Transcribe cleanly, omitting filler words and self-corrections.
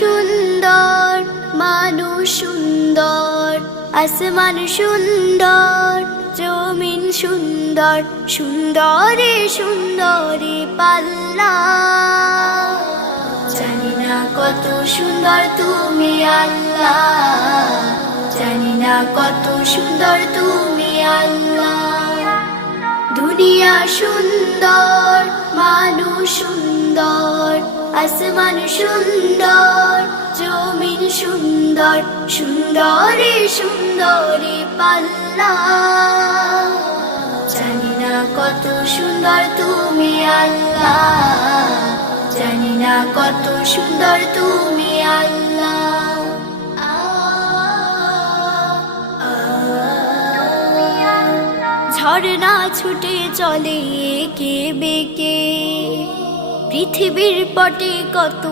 সুন্দর, মানুষ সুন্দর, আসমান সুন্দর, জমিন সুন্দর, সুন্দরে সুন্দরে পাল্লা। জানি না কত সুন্দর তুমি আল্লাহ, জানি না কত সুন্দর তুমি আল্লাহ। দুনিয়া সুন্দর, মানুষ সুন্দর, আসমান সুন্দর, জমিন সুন্দর, সুন্দরে সুন্দরে পাল্লা। জানি না কত সুন্দর তুমি আল্লাহ, জানি না কত সুন্দর তুমি আল্লাহ। ঝর্ণা ছুটে চলে একে বেঁকে, পৃথিবীর পটে কত